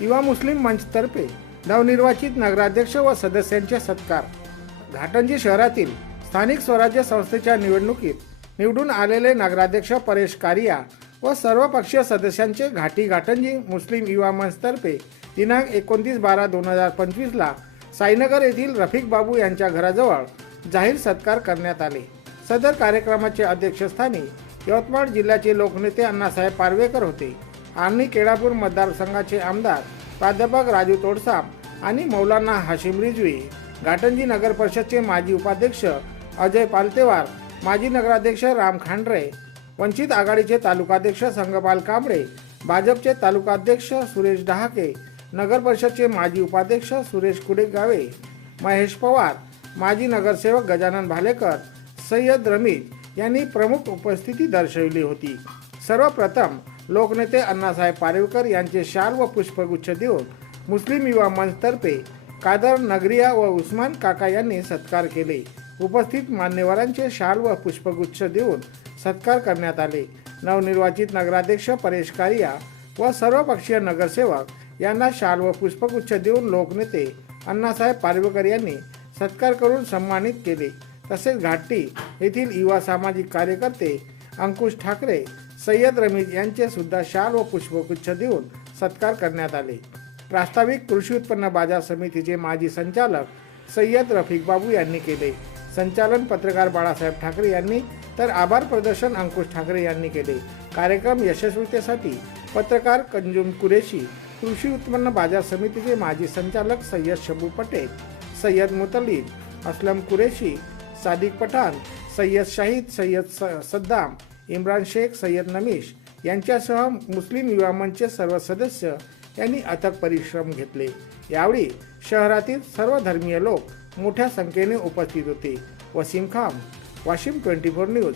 युवा मुस्लिम मंचतर्फे नवनिर्वाचित नगराध्यक्ष व सदस्यांचे सत्कार. घाटंजी शहरातील स्थानिक स्वराज्य संस्थेच्या निवडणुकीत निवडून आलेले नगराध्यक्ष परेश कारिया व सर्वपक्षीय सदस्यांचे घाटी घाटंजी मुस्लिम युवा मंचतर्फे दिनांक एकोणतीस बारा दोन हजार पंचवीसला साईनगर येथील रफिक बाबू यांच्या घराजवळ जाहीर सत्कार करण्यात आले. सदर कार्यक्रमाचे अध्यक्षस्थानी यवतमाळ जिल्ह्याचे लोकनेते अण्णासाहेब पारवेकर होते. आणि केळापूर मतदारसंघाचे आमदार प्राध्यापक राजू तोडसाम आणि मौलाना हाशिम रिजवी घाटंजी नगर परिषदचे माजी उपाध्यक्ष अजय पालतेवार माजी नगराध्यक्ष राम खांडरे वंचित आघाडीचे तालुकाध्यक्ष संगपाल कांबळे भाजपचे तालुकाध्यक्ष सुरेश डहाके नगर परिषदचे माजी उपाध्यक्ष सुरेश कुडेगावे महेश पवार माजी नगरसेवक गजानन भालेकर सय्यद रमीज यांनी प्रमुख उपस्थिती दर्शविली होती. सर्वप्रथम लोकनेते अण्णासाहेब पारेवकर यांचे शाल व पुष्पगुच्छ देऊन मुस्लिम युवा मंचतर्फे कादर नगरिया व उस्मान काका यांनी सत्कार केले. उपस्थित मान्यवरांचे शाल व पुष्पगुच्छ देऊन सत्कार करण्यात आले. नवनिर्वाचित नगराध्यक्ष परेश कारिया व सर्वपक्षीय नगरसेवक यांना शाल व पुष्पगुच्छ देऊन लोकनेते अण्णासाहेब पारवेकर यांनी सत्कार करून सन्मानित केले. तसेच घाटी येथील युवा सामाजिक कार्यकर्ते अंकुश ठाकरे सय्यद रमीज यांचे सुद्धा शाल व पुष्पगुच्छ देऊन सत्कार करण्यात आले. प्रास्ताविक कृषी उत्पन्न बाजार समितीचे माजी संचालक सय्यद रफिक बाबू यांनी केले. संचालन पत्रकार बाळासाहेब ठाकरे यांनी तर आभार प्रदर्शन अंकुश ठाकरे यांनी केले. कार्यक्रम यशस्वीतेसाठी पत्रकार कंजुम कुरेशी कृषी उत्पन्न बाजार समितीचे माजी संचालक सय्यद शबू पटेल सय्यद मुतलीब असलम कुरेशी सादिक पठाण सय्यद शाहिद सय्यद स- सद्दाम इम्रान शेख सय्यद नमीश यांच्यासह मुस्लिम युवा मंचचे सर्व सदस्य यांनी अथक परिश्रम घेतले. यावेळी शहरातील सर्व धर्मीय लोक मोठ्या संख्येने उपस्थित होते. वसीम खाम वाशिम ट्वेंटी फोर न्यूज.